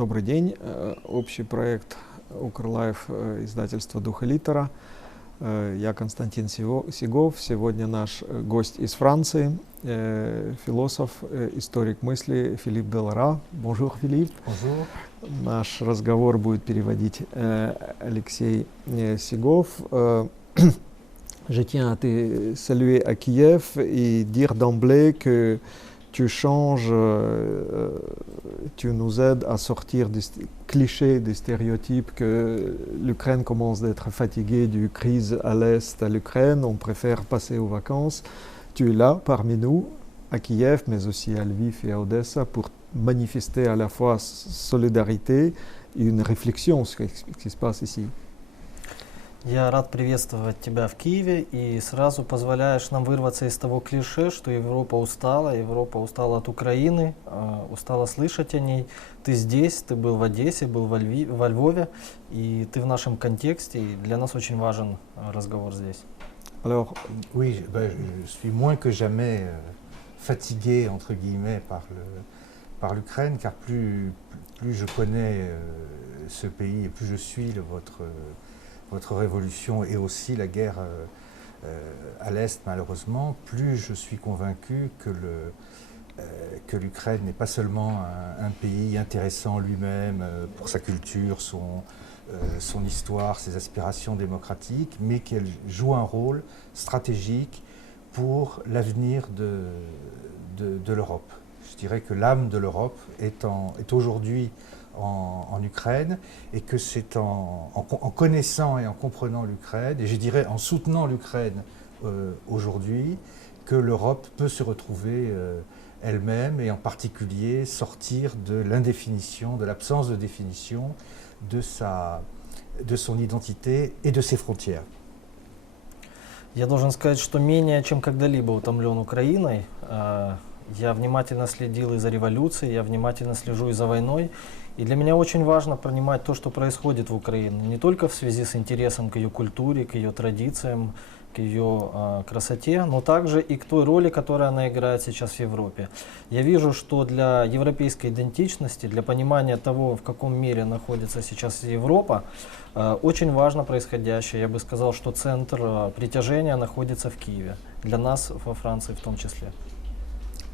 Добрый день. Общий проект Укрлайф издательства «Дух и литера». Я Константин Сигов. Сегодня наш гость из Франции, философ, историк мысли Филипп Делара. Bonjour, Филипп. Bonjour. Наш разговор будет переводить Алексей Сигов. Je tiens à te saluer à Kiev et dire d'emblée que tu changes, tu nous aides à sortir des clichés, des stéréotypes que l'Ukraine commence d'être fatiguée du crise à l'est à l'Ukraine, on préfère passer aux vacances. Tu es là parmi nous, à Kiev, mais aussi à Lviv et à Odessa, pour manifester à la fois solidarité et une réflexion sur ce qui se passe ici. Я рад приветствовать тебя в Киеве и сразу позволяешь нам вырваться из того клише, что Европа устала от Украины, устала слышать о ней. Ты здесь, ты был в Одессе, был во Львове, и ты в нашем контексте, и для нас очень важен разговор здесь. Alors, oui, je suis moins que jamais fatigué, entre guillemets, par l'Ukraine, car plus je connais ce pays et plus je suis votre révolution et aussi la guerre à l'Est, malheureusement, plus je suis convaincu que l'Ukraine n'est pas seulement un pays intéressant lui-même pour sa culture, son histoire, ses aspirations démocratiques, mais qu'elle joue un rôle stratégique pour l'avenir de l'Europe. Je dirais que l'âme de l'Europe est aujourd'hui en Ukraine, et que c'est en connaissant et en comprenant l'Ukraine, et je dirais en soutenant l'Ukraine aujourd'hui, que l'Europe peut se retrouver elle-même, et en particulier sortir de l'indéfinition, de l'absence de définition de son identité et de ses frontières. Я должен сказать, что менее чем когда-либо утомлен Украиной. Я внимательно следил и за революцией, я внимательно слежу и за войной. И для меня очень важно понимать то, что происходит в Украине, не только в связи с интересом к ее культуре, к ее традициям, к ее красоте, но также и к той роли, которую она играет сейчас в Европе. Я вижу, что для европейской идентичности, для понимания того, в каком мире находится сейчас Европа, очень важно происходящее. Я бы сказал, что центр притяжения находится в Киеве, для нас во Франции в том числе.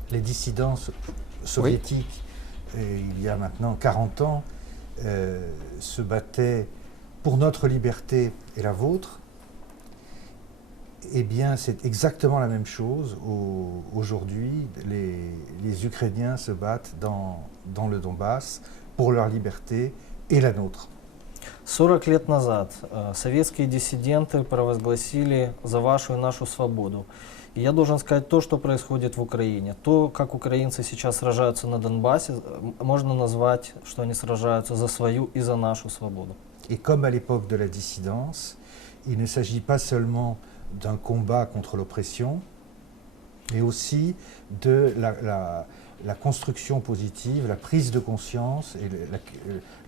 Les dissidents soviétiques, il y a maintenant 40 ans, se battaient pour notre liberté et la vôtre. Eh bien, c'est exactement la même chose. Aujourd'hui, les Ukrainiens se battent dans le Donbass pour leur liberté et la nôtre. 40 лет назад советские диссиденты провозгласили за вашу и нашу свободу. И я должен сказать, то, что происходит в Украине, то, как украинцы сейчас сражаются на Донбассе, можно назвать, что они сражаются за свою и за нашу свободу. Et comme à l'époque de la dissidence, il ne s'agit pas seulement d'un combat contre l'oppression, mais aussi de la construction positive, la prise de conscience et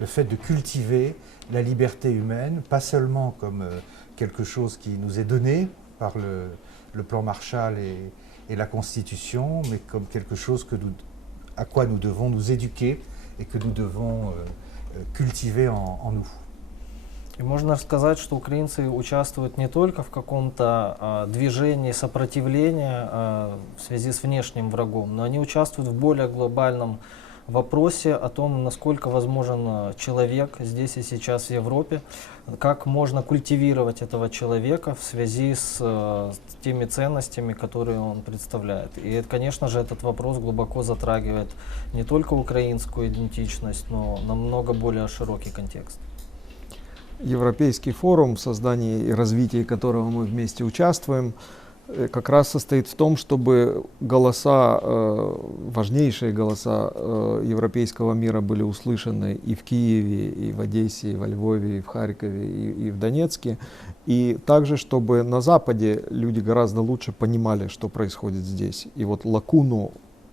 le fait de cultiver la liberté humaine, pas seulement comme quelque chose qui nous est donné par le plan Marshall et la Constitution, mais comme quelque chose à quoi nous devons nous éduquer et que nous devons cultiver en nous. И можно сказать, что украинцы участвуют не только в каком-то движении сопротивления в связи с внешним врагом, но они участвуют в более глобальном вопросе о том, насколько возможен человек здесь и сейчас в Европе, как можно культивировать этого человека в связи с теми ценностями, которые он представляет. И, конечно же, этот вопрос глубоко затрагивает не только украинскую идентичность, но намного более широкий контекст. Европейский форум, в создании и развитии которого мы вместе участвуем, как раз состоит в том, чтобы голоса, важнейшие голоса европейского мира были услышаны и в Киеве, и в Одессе, и во Львове, и в Харькове, и в Донецке. И также, чтобы на Западе люди гораздо лучше понимали, что происходит здесь. И вот лакуну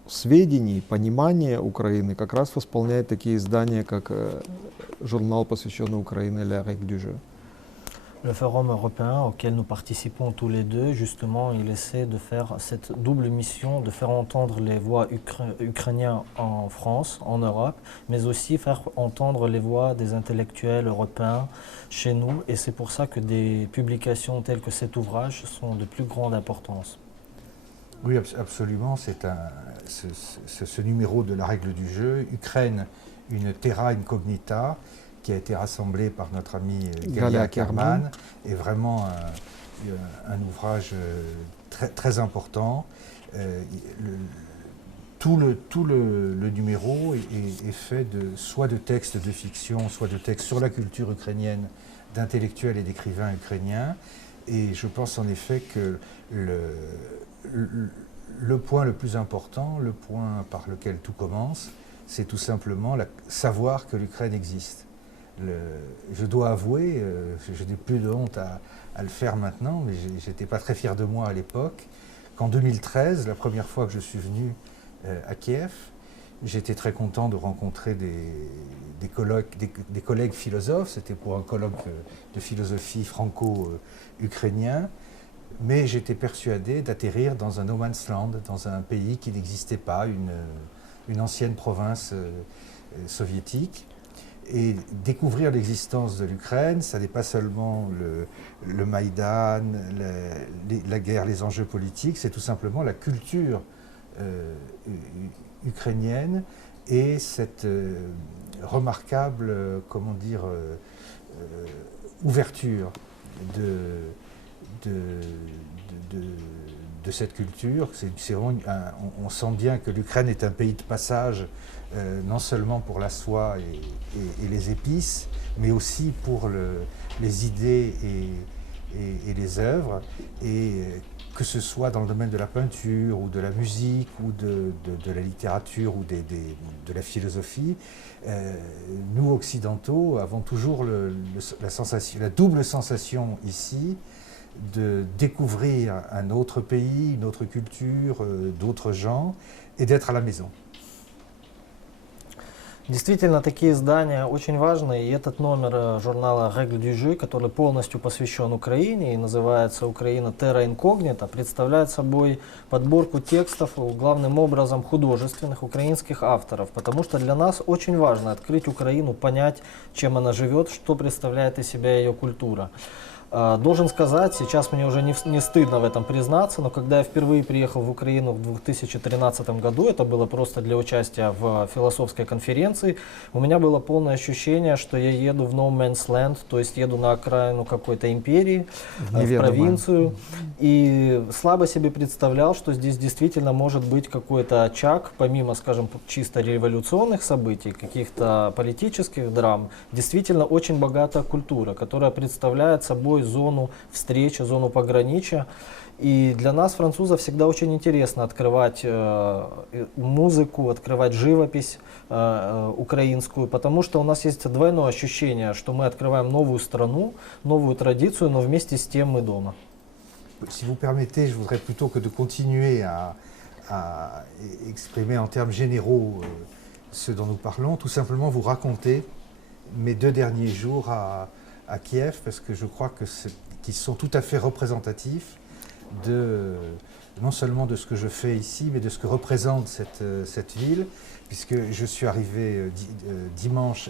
сведений, понимания Украины как раз восполняет такие издания, как журнал, посвященный Украине «La Règle du jeu». Le Forum européen auquel nous participons tous les deux, justement, il essaie de faire cette double mission, de faire entendre les voix ukrainiennes en France, en Europe, mais aussi faire entendre les voix des intellectuels européens chez nous. Et c'est pour ça que des publications telles que cet ouvrage sont de plus grande importance. Oui, absolument. Ce numéro de la règle du jeu, Ukraine, une terra incognita, qui a été rassemblé par notre ami Galia Ackerman, est vraiment un ouvrage très, très important. Tout le numéro est fait soit de textes de fiction, soit de textes sur la culture ukrainienne d'intellectuels et d'écrivains ukrainiens. Et je pense en effet que le point le plus important, le point par lequel tout commence, c'est tout simplement savoir que l'Ukraine existe. Je dois avouer, je n'ai plus de honte à le faire maintenant, mais j'étais pas très fier de moi à l'époque, qu'en 2013, la première fois que je suis venu à Kiev, j'étais très content de rencontrer des collègues philosophes, c'était pour un colloque de philosophie franco-ukrainien, mais j'étais persuadé d'atterrir dans un no man's land, dans un pays qui n'existait pas, une ancienne province soviétique. Et découvrir l'existence de l'Ukraine, ça n'est pas seulement le Maïdan, la guerre, les enjeux politiques, c'est tout simplement la culture ukrainienne et cette remarquable, comment dire, ouverture de cette culture. On sent bien que l'Ukraine est un pays de passage, non seulement pour la soie et les épices, mais aussi pour les idées et les œuvres, et que ce soit dans le domaine de la peinture ou de la musique ou de la littérature ou de la philosophie, nous occidentaux avons toujours la double sensation ici de découvrir un autre pays, une autre culture, d'autres gens, et d'être à la maison. Действительно, такие издания очень важны, и этот номер журнала «Règle du jeu», который полностью посвящен Украине и называется «Украина Terra Incognita», представляет собой подборку текстов, главным образом художественных украинских авторов, потому что для нас очень важно открыть Украину, понять, чем она живет, что представляет из себя ее культура. Должен сказать, сейчас мне уже не стыдно в этом признаться, но когда я впервые приехал в Украину в 2013 году, это было просто для участия в философской конференции, у меня было полное ощущение, что я еду в no man's land, то есть еду на окраину какой-то империи, в провинцию, и слабо себе представлял, что здесь действительно может быть какой-то очаг, помимо, скажем, чисто революционных событий, каких-то политических драм, действительно очень богатая культура, которая представляет собой зону встречи, зону пограничья. И для нас, французов, всегда очень интересно открывать музыку, открывать живопись украинскую, потому что у нас есть двойное ощущение, что мы открываем новую страну, новую традицию, но вместе с тем мы дома. Si vous permettez, je voudrais plutôt que de continuer à exprimer en termes généraux ce dont nous parlons, tout simplement vous raconter mes 2 derniers jours à Kiev, parce que je crois qu'ils sont tout à fait représentatifs non seulement de ce que je fais ici, mais de ce que représente cette ville, puisque je suis arrivé dimanche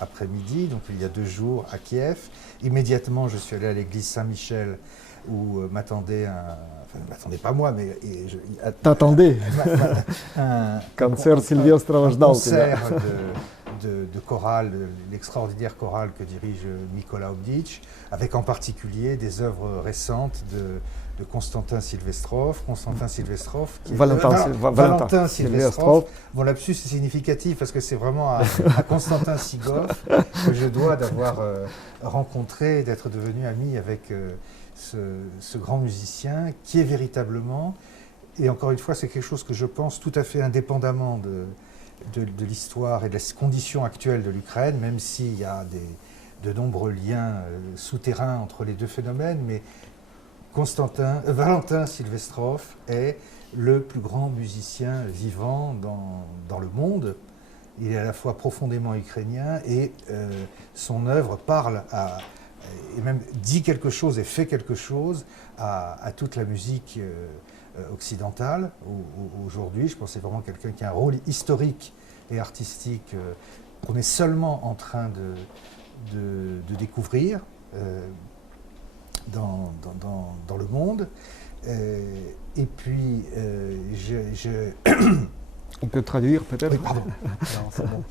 après-midi, donc il y a 2 jours à Kiev. Immédiatement, je suis allé à l'église Saint-Michel, où m'attendait m'attendait pas moi, mais... T'attendais. Concert Sylvestre ждал тебя. De chorale, l'extraordinaire chorale que dirige Mikola Obditch, avec en particulier des œuvres récentes de Constantin Silvestrov. Valentin Silvestrov. Mon lapsus est significatif parce que c'est vraiment à Constantin Sigov que je dois d'avoir rencontré, d'être devenu ami avec ce grand musicien qui est véritablement, et encore une fois c'est quelque chose que je pense tout à fait indépendamment de l'histoire et de la condition actuelle de l'Ukraine, même s'il y a de nombreux liens souterrains entre les deux phénomènes, mais Valentin Silvestrov est le plus grand musicien vivant dans le monde. Il est à la fois profondément ukrainien et son œuvre parle et même dit quelque chose et fait quelque chose à toute la musique occidentale. Aujourd'hui, je pense que c'est vraiment quelqu'un qui a un rôle historique et artistique qu'on est seulement en train de découvrir dans le monde. Et puis, On peut traduire peut-être. Oui, pardon. Да, c'est bon.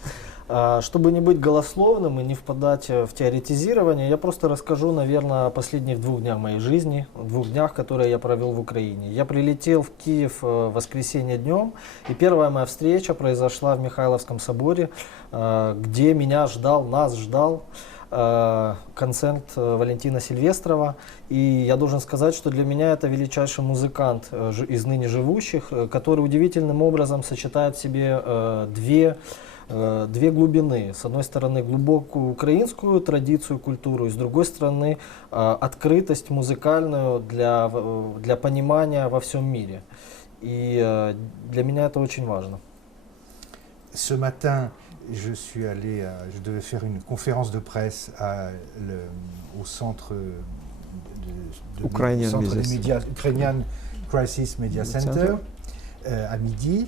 Чтобы не быть голословным и не впадать в теоретизирование, я просто расскажу, наверное, о последних 2 днях моей жизни, 2 днях, которые я провел в Украине. Я прилетел в Киев в воскресенье днем, и первая моя встреча произошла в Михайловском соборе, где меня ждал, нас ждал концерт Валентина Сильвестрова. И я должен сказать, что для меня это величайший музыкант из ныне живущих, который удивительным образом сочетает в себе две глубины. С одной стороны, глубокую украинскую традицию, культуру, и с другой стороны, открытость музыкальную для понимания во всем мире. И для меня это очень важно. Ce matin, je devais faire une conférence de presse au centre des médias, Ukrainian Crisis Media Center, à midi.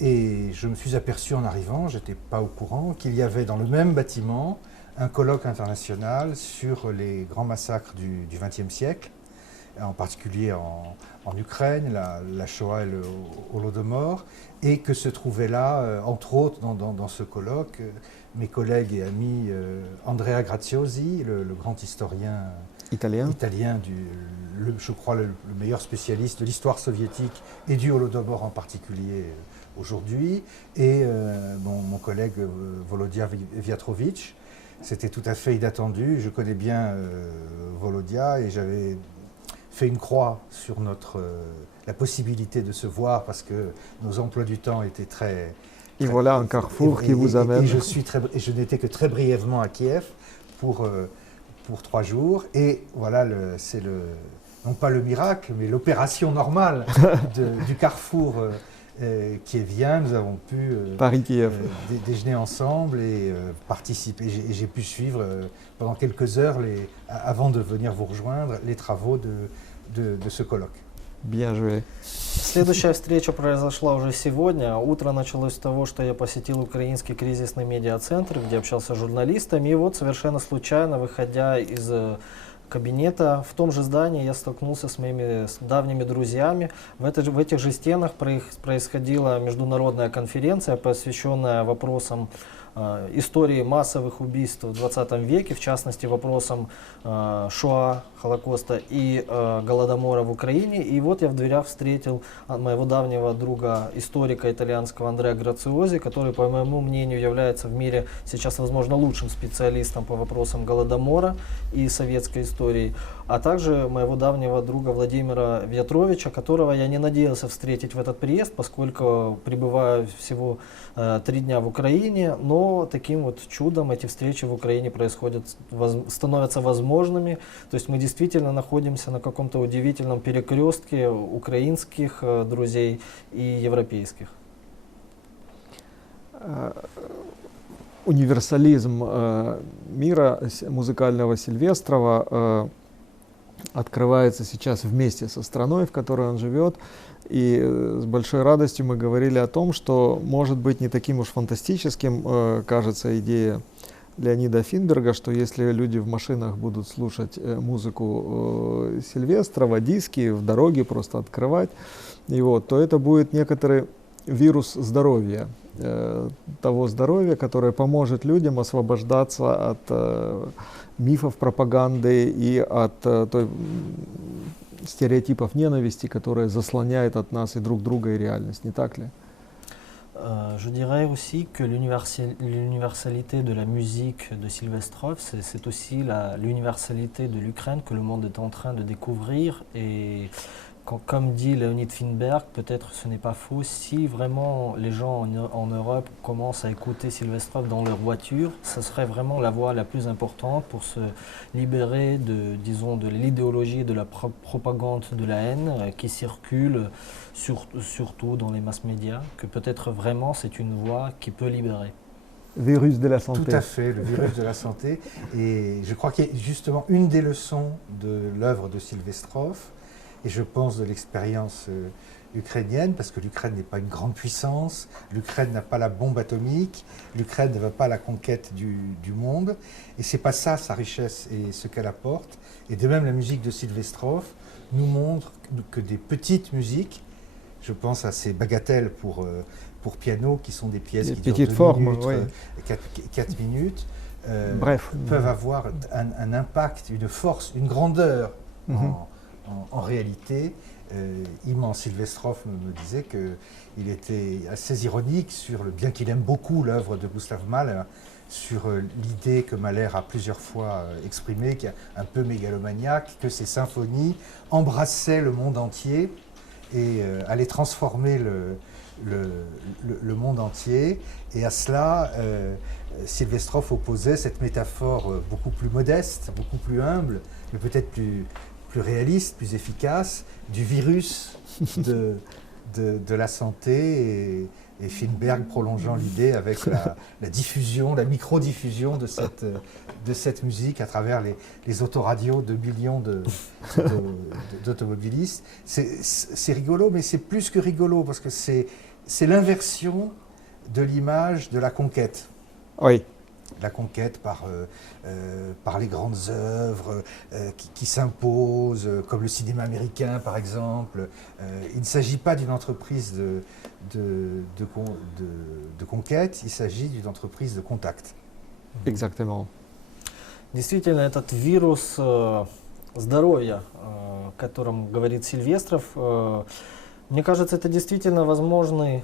Et je me suis aperçu en arrivant, je n'étais pas au courant, qu'il y avait dans le même bâtiment un colloque international sur les grands massacres du XXe siècle, en particulier en Ukraine, la Shoah et le Holodomor, et que se trouvaient là, entre autres dans ce colloque, mes collègues et amis Andrea Graziosi, le grand historien italien je crois le meilleur spécialiste de l'histoire soviétique et du Holodomor en particulier aujourd'hui, et mon collègue Volodya Viatrovitch. C'était tout à fait inattendu. Je connais bien Volodya et j'avais fait une croix sur la possibilité de se voir parce que nos emplois du temps étaient très... Et voilà un carrefour qui vous amène. Et je n'étais que très brièvement à Kiev pour 3 jours. Et voilà, non pas le miracle, mais l'opération normale du carrefour kievien. Nous avons pu déjeuner ensemble et participer. Et j'ai pu suivre pendant quelques heures, avant de venir vous rejoindre, les travaux de ce colloque. Bien joué. Следующая встреча произошла уже сегодня. Утро началось с того, что я посетил Украинский кризисный медиацентр, где общался с журналистами. И вот совершенно случайно, выходя из кабинета, в том же здании я столкнулся с моими давними друзьями. В этих же стенах происходила международная конференция, посвященная вопросам истории массовых убийств в 20 веке, в частности вопросам Шоа, Холокоста и Голодомора в Украине. И вот я в дверях встретил моего давнего друга, историка итальянского Андреа Грациози, который, по моему мнению, является в мире сейчас, возможно, лучшим специалистом по вопросам Голодомора и советской истории, а также моего давнего друга Владимира Вьятровича, которого я не надеялся встретить в этот приезд, поскольку пребываю всего 3 дня в Украине, но таким вот чудом эти встречи в Украине становятся возможными. То есть мы действительно находимся на каком-то удивительном перекрестке украинских друзей и европейских. Универсализм мира музыкального Сильвестрова открывается сейчас вместе со страной, в которой он живет. И с большой радостью мы говорили о том, что может быть не таким уж фантастическим кажется идея Леонида Финберга, что если люди в машинах будут слушать музыку Сильвестрова, диски в дороге просто открывать, то это будет некоторый вирус здоровья, того здоровья, которое поможет людям освобождаться от мифов пропаганды и от той стереотипов ненависти, которые заслоняют от нас и друг друга, и реальность, не так ли? Je dirais aussi que l'universalité de la musique de Sylvestrov, c'est aussi l'universalité de l'Ukraine que le monde est en train de découvrir. Et comme dit Leonid Finberg, peut-être ce n'est pas faux, si vraiment les gens en Europe commencent à écouter Sylvestrov dans leur voiture, ce serait vraiment la voie la plus importante pour se libérer de l'idéologie, de la propagande de la haine qui circule surtout dans les mass médias, que peut-être vraiment c'est une voie qui peut libérer. virus de la santé. Tout à fait, le virus de la santé. Et je crois qu'il y a justement une des leçons de l'œuvre de Sylvestrov, et je pense de l'expérience ukrainienne, parce que l'Ukraine n'est pas une grande puissance, l'Ukraine n'a pas la bombe atomique, l'Ukraine ne va pas à la conquête du monde, et c'est pas ça sa richesse et ce qu'elle apporte. Et de même, la musique de Sylvestrov nous montre que des petites musiques, je pense à ces bagatelles pour piano, qui sont des pièces qui durent 2 minutes, oui. 4 minutes, Bref. peuvent avoir un impact, une force, une grandeur en réalité immense. Sylvestrov me disait qu'il était assez ironique sur bien qu'il aime beaucoup l'œuvre de Gustav Mahler, sur l'idée que Mahler a plusieurs fois exprimée, qui est un peu mégalomaniaque, que ces symphonies embrassaient le monde entier et allaient transformer le monde entier. Et à cela, Sylvestrov opposait cette métaphore beaucoup plus modeste, beaucoup plus humble, mais peut-être plus réaliste, plus efficace, du virus de la santé, et Finberg prolongeant l'idée avec la diffusion, la micro-diffusion de cette musique à travers les autoradios de millions d'automobilistes. C'est rigolo, mais c'est plus que rigolo, parce que c'est l'inversion de l'image de la conquête. Oui. La conquête par les grandes œuvres qui s'imposent, comme le cinéma américain par exemple. Il ne s'agit pas d'une entreprise de conquête, il s'agit d'une entreprise de contact. Exactement. Действительно, этот вирус здоровья, о котором говорит Сильвестров, мне кажется, это действительно возможный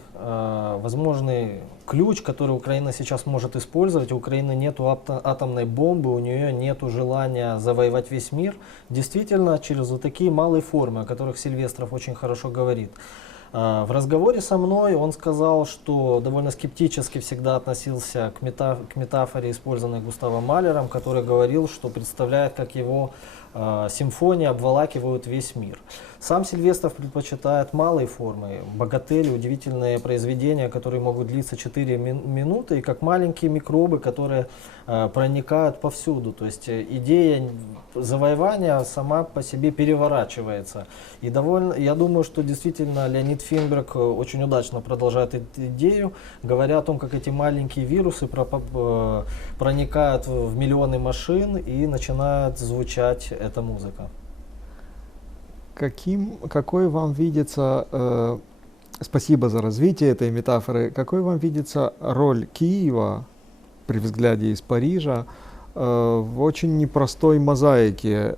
ключ, который Украина сейчас может использовать. У Украины нет атомной бомбы, у нее нет желания завоевать весь мир. Действительно, через вот такие малые формы, о которых Сильвестров очень хорошо говорит. В разговоре со мной он сказал, что довольно скептически всегда относился к метафоре, использованной Густавом Малером, который говорил, что представляет, как его симфонии обволакивают весь мир. Сам Сильвестров предпочитает малые формы, багатели, удивительные произведения, которые могут длиться 4 минуты, и как маленькие микробы, которые проникают повсюду. То есть идея завоевания сама по себе переворачивается. И я думаю, что действительно Леонид Финберг очень удачно продолжает эту идею, говоря о том, как эти маленькие вирусы проникают в миллионы машин и начинает звучать эта музыка. Какой вам видится, спасибо за развитие этой метафоры, какой вам видится роль Киева при взгляде из Парижа в очень непростой мозаике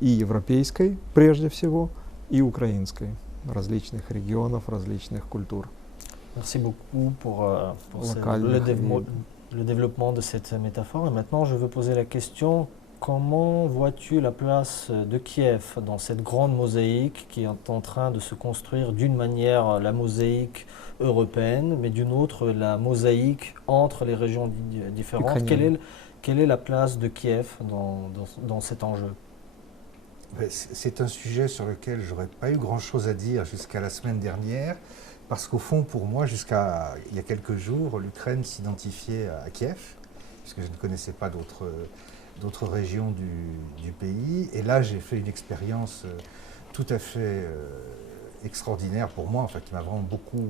и европейской, прежде всего, и украинской, различных регионов, различных культур? Merci beaucoup pour le développement de cette métaphore. Et maintenant, je veux poser la question. Comment vois-tu la place de Kiev dans cette grande mosaïque qui est en train de se construire d'une manière la mosaïque européenne, mais d'une autre la mosaïque entre les régions différentes? Quelle est la place de Kiev dans cet enjeu? C'est un sujet sur lequel j'aurais pas eu grand-chose à dire jusqu'à la semaine dernière, parce qu'au fond, pour moi, jusqu'à il y a quelques jours, l'Ukraine s'identifiait à Kiev, puisque je ne connaissais pas d'autres régions du pays. Et là, j'ai fait une expérience tout à fait extraordinaire pour moi, enfin, qui m'a vraiment beaucoup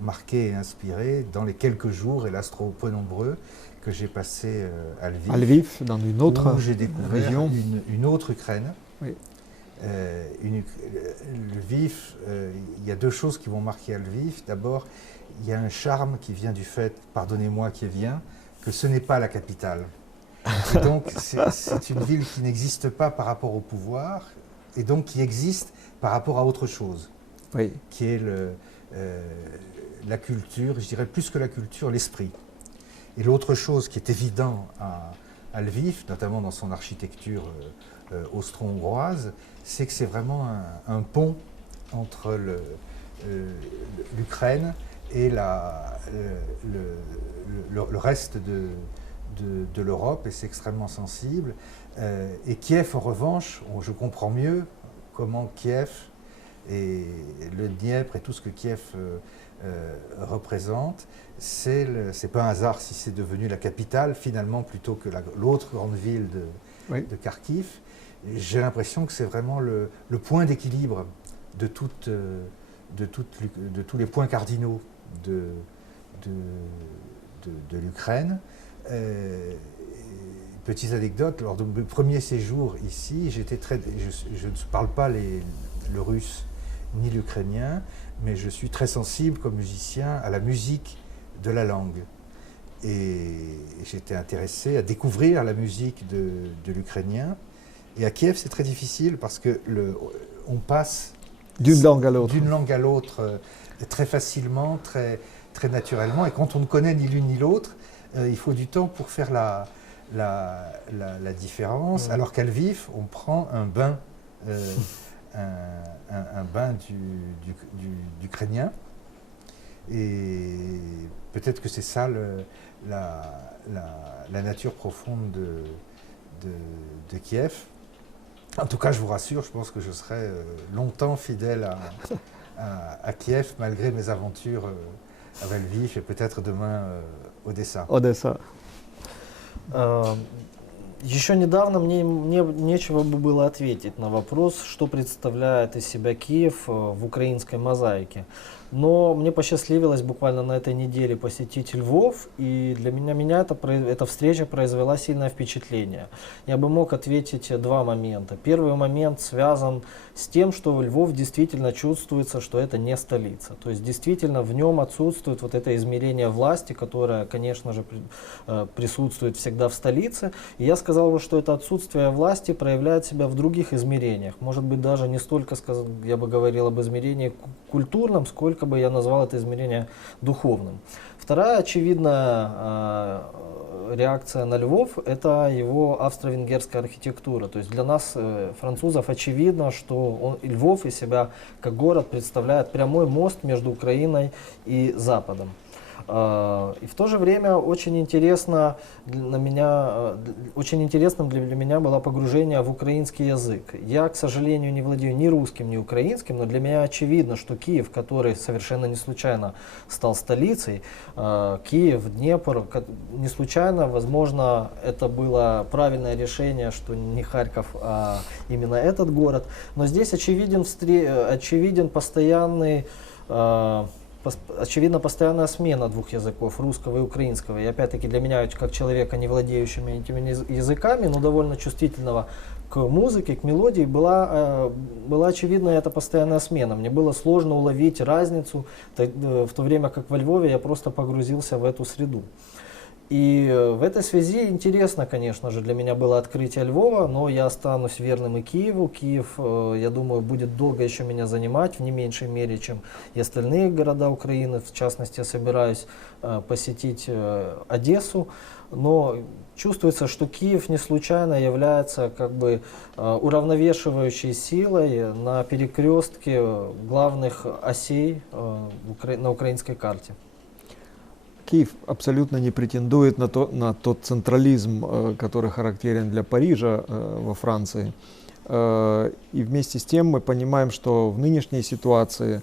marqué et inspiré dans les quelques jours, hélas trop peu nombreux, que j'ai passé à Lviv. À Lviv, dans une autre où j'ai découvert région. Une autre Ukraine. Oui. Lviv, il y a deux choses qui vont marquer à Lviv. D'abord, il y a un charme qui vient du fait, pardonnez-moi Kievien, que ce n'est pas la capitale. Et donc, c'est une ville qui n'existe pas par rapport au pouvoir, et donc qui existe par rapport à autre chose, oui. Qui est la culture, je dirais plus que la culture, l'esprit. Et l'autre chose qui est évident à Lviv, notamment dans son architecture austro-hongroise, c'est que c'est vraiment un pont entre l'Ukraine et le reste de l'Europe, et c'est extrêmement sensible. Et Kiev, en revanche, je comprends mieux comment Kiev Et le Dniepr et tout ce que Kiev représente, c'est pas un hasard si c'est devenu la capitale finalement plutôt que l'autre grande ville de Kharkiv. J'ai l'impression que c'est vraiment le point d'équilibre de tous les points cardinaux de l'Ukraine. Petite anecdote, lors de mes premiers séjours ici, je ne parle pas le russe ni l'ukrainien, mais je suis très sensible comme musicien à la musique de la langue. Et j'étais intéressé à découvrir la musique de l'ukrainien. Et à Kiev, c'est très difficile parce que on passe d'une langue à l'autre très facilement, très naturellement. Et quand on ne connaît ni l'une ni l'autre, il faut du temps pour faire la différence. Alors qu'à Lviv, on prend un bain, un bain d'ukrainien. Et peut-être que c'est ça la nature profonde de Kiev. En tout cas, je vous rassure, je pense que je serai longtemps fidèle à Kiev, malgré mes aventures à Lviv et peut-être demain Одесса. Еще недавно мне нечего бы было ответить на вопрос, что представляет из себя Киев в украинской мозаике. Но мне посчастливилось буквально на этой неделе посетить Львов, и для меня эта встреча произвела сильное впечатление. Я бы мог ответить два момента. Первый момент связан с тем, что Львов действительно чувствуется, что это не столица. То есть действительно в нем отсутствует вот это измерение власти, которое, конечно же, присутствует всегда в столице. И я сказал бы, что это отсутствие власти проявляет себя в других измерениях. Может быть, даже не столько, я бы говорил об измерении культурном, сколько бы я назвал это измерение духовным. Вторая очевидная реакция на Львов – это его австро-венгерская архитектура. То есть для нас, французов, очевидно, что Львов из себя как город представляет прямой мост между Украиной и Западом. И в то же время очень интересным для меня было погружение в украинский язык. Я, к сожалению, не владею ни русским, ни украинским, но для меня очевидно, что Киев, который совершенно не случайно стал столицей, Киев, Днепр, не случайно, возможно, это было правильное решение, что не Харьков, а именно этот город. Но здесь очевидна постоянная смена двух языков, русского и украинского. И опять-таки для меня, как человека, не владеющего этими языками, но довольно чувствительного к музыке, к мелодии, была очевидна эта постоянная смена. Мне было сложно уловить разницу, в то время как во Львове я просто погрузился в эту среду. И в этой связи интересно, конечно же, для меня было открытие Львова, но я останусь верным и Киеву. Киев, я думаю, будет долго еще меня занимать, в не меньшей мере, чем и остальные города Украины. В частности, я собираюсь посетить Одессу, но чувствуется, что Киев не случайно является как бы уравновешивающей силой на перекрестке главных осей на украинской карте. Киев абсолютно не претендует на тот централизм, который характерен для Парижа во Франции. И вместе с тем мы понимаем, что в нынешней ситуации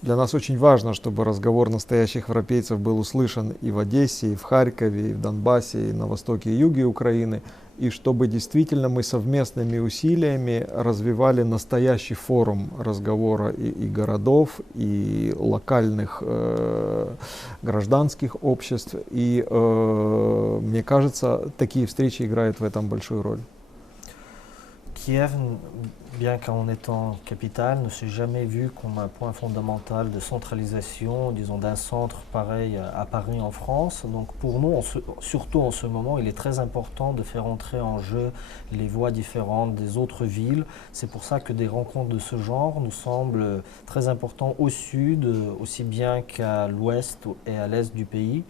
для нас очень важно, чтобы разговор настоящих европейцев был услышан и в Одессе, и в Харькове, и в Донбассе, и на востоке и юге Украины, и чтобы действительно мы совместными усилиями развивали настоящий форум разговора и городов, и локальных гражданских обществ. И мне кажется, такие встречи играют в этом большую роль. Kiev, bien qu'en étant capitale, ne s'est jamais vu comme un point fondamental de centralisation, disons d'un centre pareil à Paris en France. Donc pour nous, surtout en ce moment, il est très important de faire entrer en jeu les voix différentes des autres villes. C'est pour ça que des rencontres de ce genre nous semblent très importantes au sud, aussi bien qu'à l'ouest et à l'est du pays.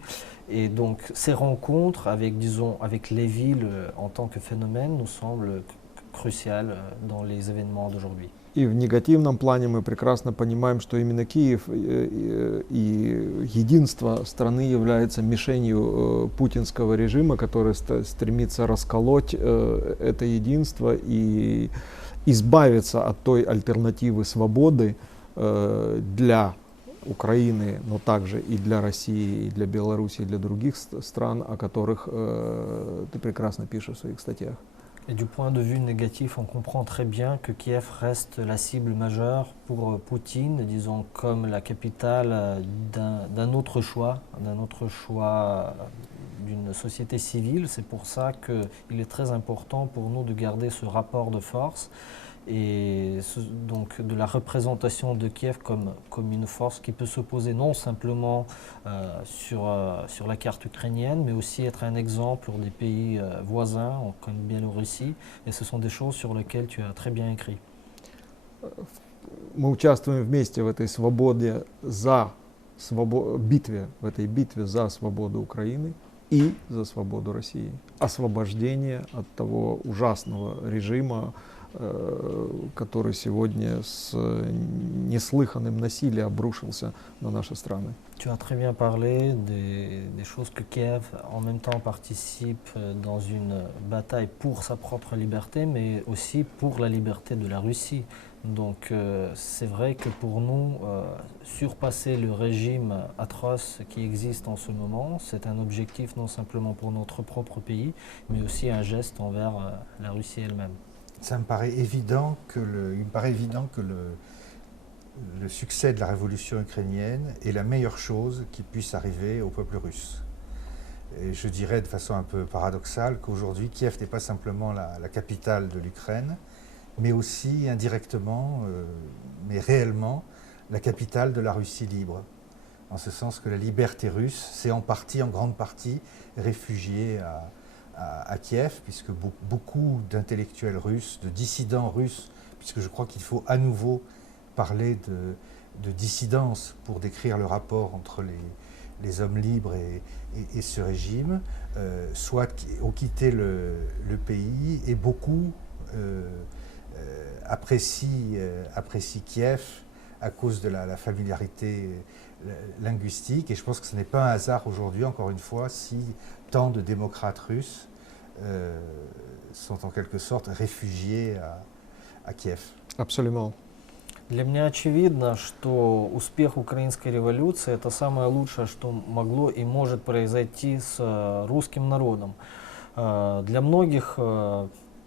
Et donc ces rencontres avec les villes en tant que phénomène nous semblent crucial dans les événements d'aujourd'hui. И в негативном плане мы прекрасно понимаем, что именно Киев и единство страны является мишенью путинского режима, который стремится расколоть это единство и избавиться от той альтернативы свободы для Украины, но также и для России, и для Беларуси, и для других стран, о которых ты прекрасно пишешь в своих статьях. Et du point de vue négatif, on comprend très bien que Kiev reste la cible majeure pour Poutine, disons comme la capitale d'un autre choix d'une société civile. C'est pour ça qu'il est très important pour nous de garder ce rapport de force et donc de la représentation de Kiev comme une force qui peut s'opposer non simplement sur la carte ukrainienne, mais aussi être un exemple pour des pays voisins comme Biélorussie. Et ce sont des choses sur lesquelles tu as très bien écrit. Мы участвуем вместе в этой свободе битве, в этой битве за свободу Украины и за свободу России. Освобождение от того ужасного режима, который сегодня с неслыханным насилием обрушился на наши страны. Tu as très bien parlé des choses que Kiev en même temps participe dans une bataille pour sa propre liberté, mais aussi pour la liberté de la Russie. Donc c'est vrai que pour nous, surpasser le régime atroce qui existe en ce moment, c'est un objectif non simplement pour notre propre pays, mais aussi un geste envers la Russie elle-même. Ça me paraît évident que le succès de la révolution ukrainienne est la meilleure chose qui puisse arriver au peuple russe. Et je dirais de façon un peu paradoxale qu'aujourd'hui, Kiev n'est pas simplement la capitale de l'Ukraine, mais aussi indirectement, mais réellement, la capitale de la Russie libre. En ce sens que la liberté russe s'est en grande partie, réfugiée à Kiev, puisque beaucoup d'intellectuels russes, de dissidents russes, puisque je crois qu'il faut à nouveau parler de dissidence pour décrire le rapport entre les hommes libres et ce régime, soit ont quitté le pays et beaucoup apprécient Kiev à cause de la familiarité linguistique. Et je pense que ce n'est pas un hasard aujourd'hui, encore une fois, si tant de démocrates russes sont en quelque sorte réfugiés à Kiev. Absolument. Для меня очевидно, что успех украинской революции – это самое лучшее, что могло и может произойти с русским народом. Для многих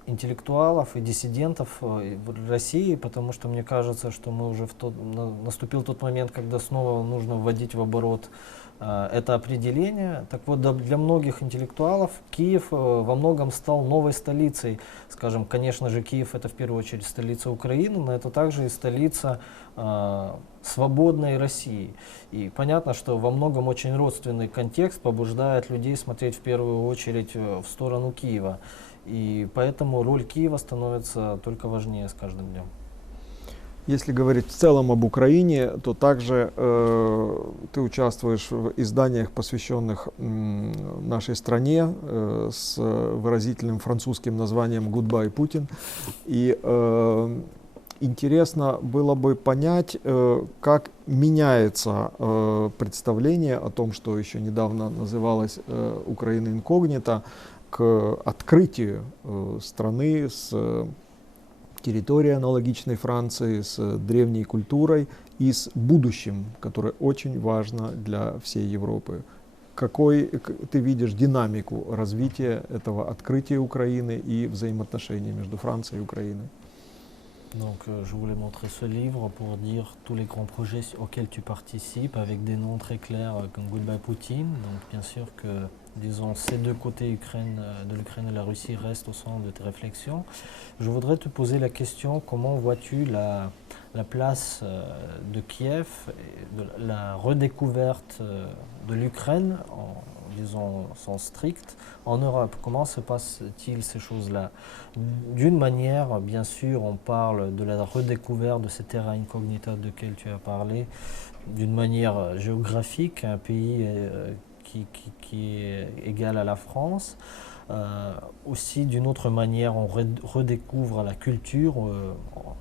интеллектуалов и диссидентов в России, потому что мне кажется, что мы уже наступил тот момент, когда снова нужно вводить в оборот это определение. Так вот, для многих интеллектуалов Киев во многом стал новой столицей. Скажем, конечно же, Киев — это в первую очередь столица Украины, но это также и столица свободной России. И понятно, что во многом очень родственный контекст побуждает людей смотреть в первую очередь в сторону Киева. И поэтому роль Киева становится только важнее с каждым днем. Если говорить в целом об Украине, то также ты участвуешь в изданиях, посвященных нашей стране, с выразительным французским названием «Goodbye, Putin». И интересно было бы понять, как меняется представление о том, что еще недавно называлось «Украина инкогнита», к открытию страны с территорией, аналогичной Франции, с древней культурой и с будущим, которое очень важно для всей Европы. Какой ты видишь динамику развития этого открытия Украины и взаимоотношений между Францией и Украиной? Donc je voulais montrer ce livre pour dire tous les grands projets auxquels tu participes avec des noms très clairs comme Goodbye Poutine. Donc bien sûr que, disons, ces deux côtés de l'Ukraine et la Russie restent au centre de tes réflexions. Je voudrais te poser la question, comment vois-tu la place de Kiev, de la redécouverte de l'Ukraine, disons au sens strict, en Europe? Comment se passe-t-il ces choses-là? D'une manière, bien sûr, on parle de la redécouverte de ces terra incognita desquels tu as parlé, d'une manière géographique, un pays qui est égal à la France. Aussi, d'une autre manière, on redécouvre la culture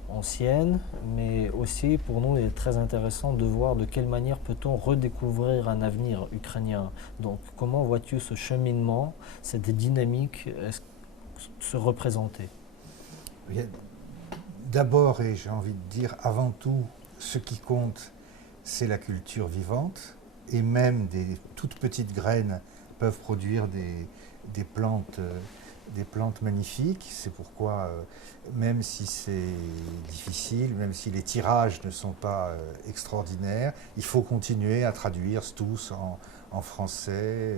ancienne, mais aussi, pour nous, il est très intéressant de voir de quelle manière peut-on redécouvrir un avenir ukrainien. Donc, comment vois-tu ce cheminement, cette dynamique se représenter? d'abord, et j'ai envie de dire avant tout, ce qui compte, c'est la culture vivante. Et même des toutes petites graines peuvent produire des plantes magnifiques. C'est pourquoi, même si c'est difficile, même si les tirages ne sont pas extraordinaires, il faut continuer à traduire tous en français,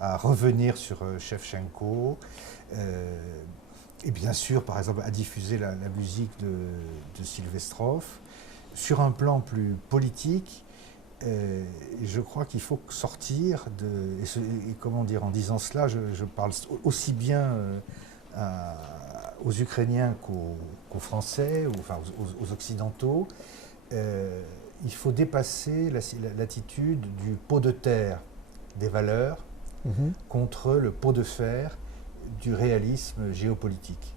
à revenir sur Shevchenko, et bien sûr, par exemple, à diffuser la musique de Sylvestrov. Sur un plan plus politique, je crois qu'il faut sortir et comment dire, en disant cela, je parle aussi bien aux Ukrainiens qu'aux Français, enfin aux Occidentaux. Il faut dépasser l'attitude du pot de terre des valeurs contre le pot de fer du réalisme géopolitique.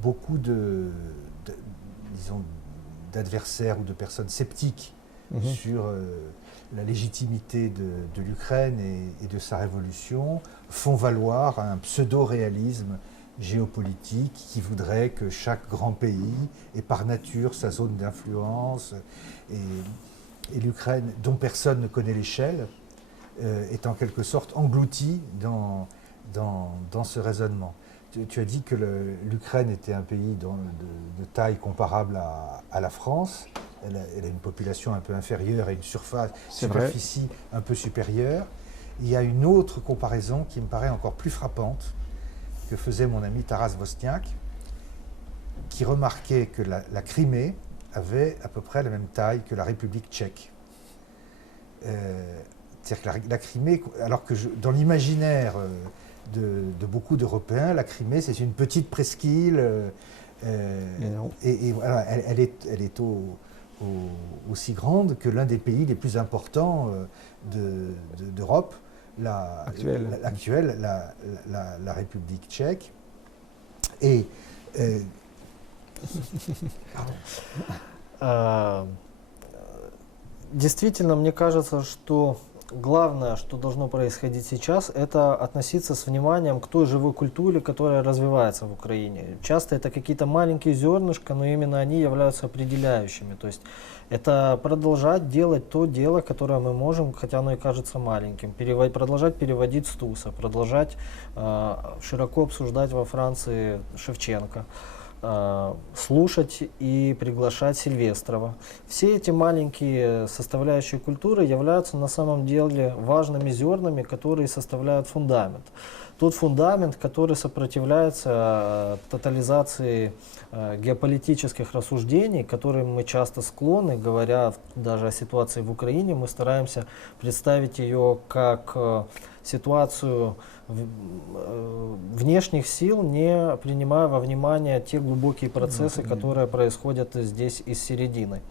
Beaucoup disons, d'adversaires ou de personnes sceptiques sur la légitimité de l'Ukraine et de sa révolution font valoir un pseudo-réalisme géopolitique qui voudrait que chaque grand pays ait par nature sa zone d'influence, et l'Ukraine, dont personne ne connaît l'échelle, est en quelque sorte engloutie dans ce raisonnement. Tu as dit que l'Ukraine était un pays de taille comparable à la France. Elle a une population un peu inférieure et une superficie un peu supérieure. Il y a une autre comparaison qui me paraît encore plus frappante, que faisait mon ami Taras Vosniak, qui remarquait que la Crimée avait à peu près la même taille que la République tchèque. C'est-à-dire que la Crimée, alors que dans l'imaginaire de beaucoup d'Européens, la Crimée, c'est une petite presqu'île, et voilà, elle est aussi grande que l'un des pays les plus importants d'Europe, la République tchèque. Et действительно, мне кажется, что главное, что должно происходить сейчас, это относиться с вниманием к той живой культуре, которая развивается в Украине. Часто это какие-то маленькие зернышки, но именно они являются определяющими. То есть это продолжать делать то дело, которое мы можем, хотя оно и кажется маленьким. Продолжать переводить Стуса, продолжать широко обсуждать во Франции Шевченко. Слушать и приглашать Сильвестрова. Все эти маленькие составляющие культуры являются на самом деле важными зернами, которые составляют фундамент. Тот фундамент, который сопротивляется тотализации геополитических рассуждений, к которым мы часто склонны, говоря даже о ситуации в Украине, мы стараемся представить ее как ситуацию внешних сил, не принимая во внимание те глубокие процессы, которые происходят здесь из середины.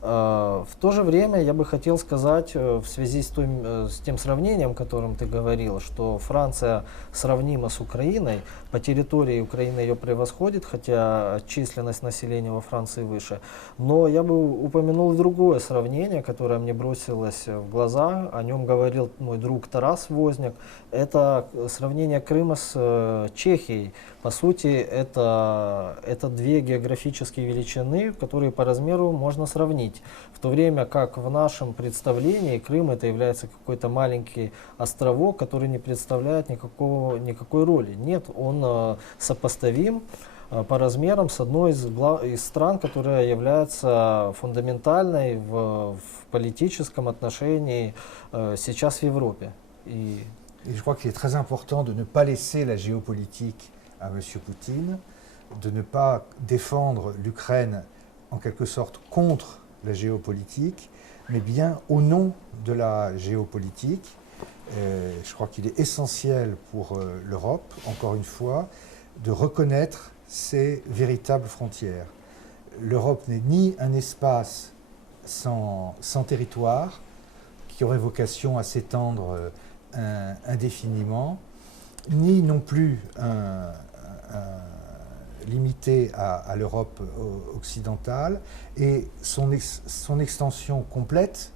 В то же время я бы хотел сказать в связи с тем сравнением, о котором ты говорил, что Франция сравнима с Украиной, по территории Украина ее превосходит, хотя численность населения во Франции выше. Но я бы упомянул другое сравнение, которое мне бросилось в глаза, о нем говорил мой друг Тарас Возняк. Это сравнение Крыма с Чехией. По сути, это две географические величины, которые по размеру можно сравнить. В то время как в нашем представлении Крым это является какой-то маленький островок, который не представляет никакой роли. Нет, он сопоставим по размерам с одной из стран, которая является фундаментальной в политическом отношении сейчас в Европе. Et je crois qu'il est très important de ne pas laisser la géopolitique à M. Poutine, de ne pas défendre l'Ukraine en quelque sorte contre la géopolitique, mais bien au nom de la géopolitique. Je crois qu'il est essentiel pour l'Europe, encore une fois, de reconnaître ses véritables frontières. L'Europe n'est ni un espace sans territoire, qui aurait vocation à s'étendre indéfiniment, ni non plus limité à l'Europe occidentale, et son extension complète,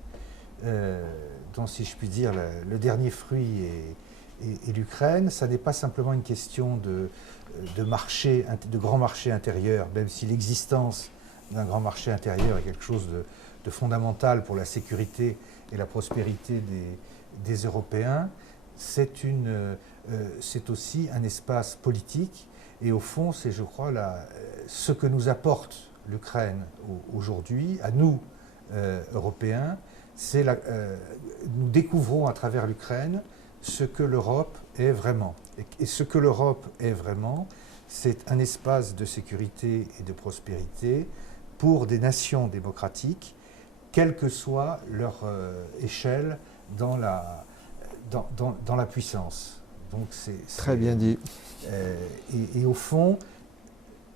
dont, si je puis dire, le dernier fruit et l'Ukraine, ça n'est pas simplement une question de marché, de grand marché intérieur, même si l'existence d'un grand marché intérieur est quelque chose de fondamental pour la sécurité et la prospérité des Européens. C'est aussi un espace politique et au fond, c'est, je crois, ce que nous apporte l'Ukraine aujourd'hui, à nous, Européens, nous découvrons à travers l'Ukraine ce que l'Europe est vraiment. Et ce que l'Europe est vraiment, c'est un espace de sécurité et de prospérité pour des nations démocratiques, quelle que soit leur échelle dans la puissance. Donc très bien dit. Et au fond,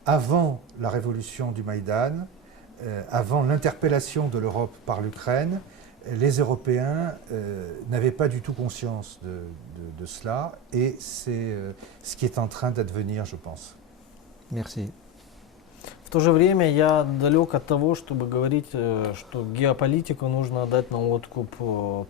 avant la révolution du Maïdan, avant l'interpellation de l'Europe par l'Ukraine, les Européens n'avaient pas du tout conscience de cela, et c'est ce qui est en train d'advenir, je pense. Merci. В то же время я далек от того, чтобы говорить, что геополитику нужно отдать на откуп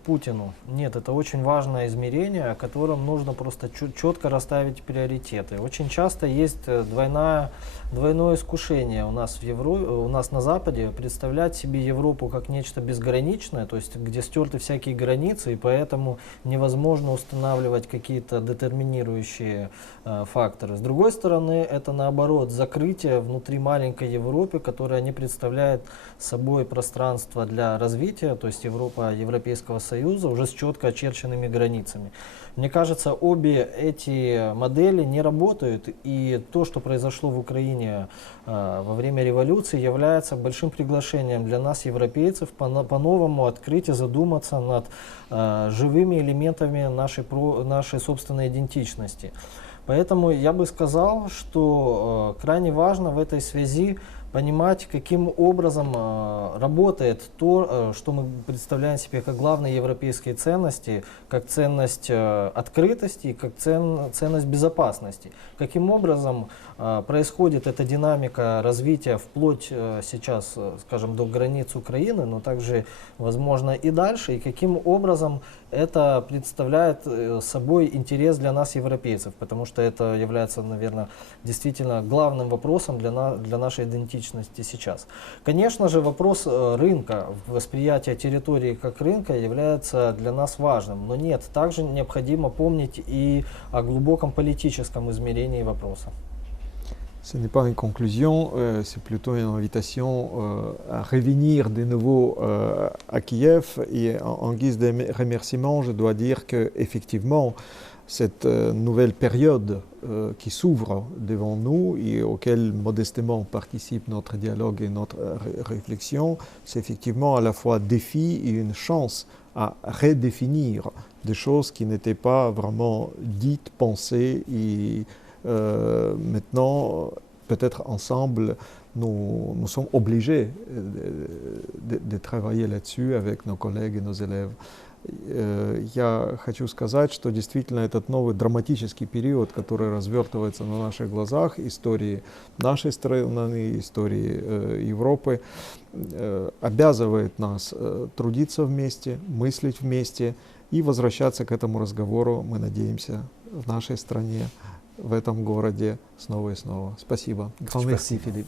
Путину. Нет, это очень важное измерение, о котором нужно просто четко расставить приоритеты. Очень часто есть двойное искушение у нас у нас на Западе представлять себе Европу как нечто безграничное, то есть где стерты всякие границы, и поэтому невозможно устанавливать какие-то детерминирующие факторы. С другой стороны, это наоборот закрытие внутри маленькой Европе, которая не представляет собой пространство для развития, то есть Европа Европейского Союза уже с четко очерченными границами. Мне кажется, обе эти модели не работают, и то, что произошло в Украине во время революции, является большим приглашением для нас, европейцев, по-новому открыть и задуматься над живыми элементами нашей собственной идентичности. Поэтому я бы сказал, что крайне важно в этой связи понимать, каким образом работает то, что мы представляем себе как главные европейские ценности, как ценность открытости и как ценность безопасности. Каким образом происходит эта динамика развития вплоть сейчас, скажем, до границ Украины, но также, возможно, и дальше, и каким образом это представляет собой интерес для нас, европейцев, потому что это является, наверное, действительно главным вопросом для нашей идентичности сейчас. Конечно же, вопрос рынка, восприятия территории как рынка является для нас важным, но нет, также необходимо помнить и о глубоком политическом измерении вопроса. Ce n'est pas une conclusion, c'est plutôt une invitation à revenir de nouveau à Kiev. Et en guise de remerciement, je dois dire qu'effectivement, cette nouvelle période qui s'ouvre devant nous et auquel modestement participe notre dialogue et notre réflexion, c'est effectivement à la fois défi et une chance à redéfinir des choses qui n'étaient pas vraiment dites, pensées et maintenant, peut-être ensemble, nous sommes obligés de travailler là-dessus avec nos collègues и nos élèves. Я хочу сказать, что действительно этот новый драматический период, который развертывается на наших глазах, истории нашей страны, истории Европы, обязывает нас трудиться вместе, мыслить вместе и возвращаться к этому разговору, мы надеемся, в нашей стране, в этом городе снова и снова. Спасибо. Grand merci, Philippe.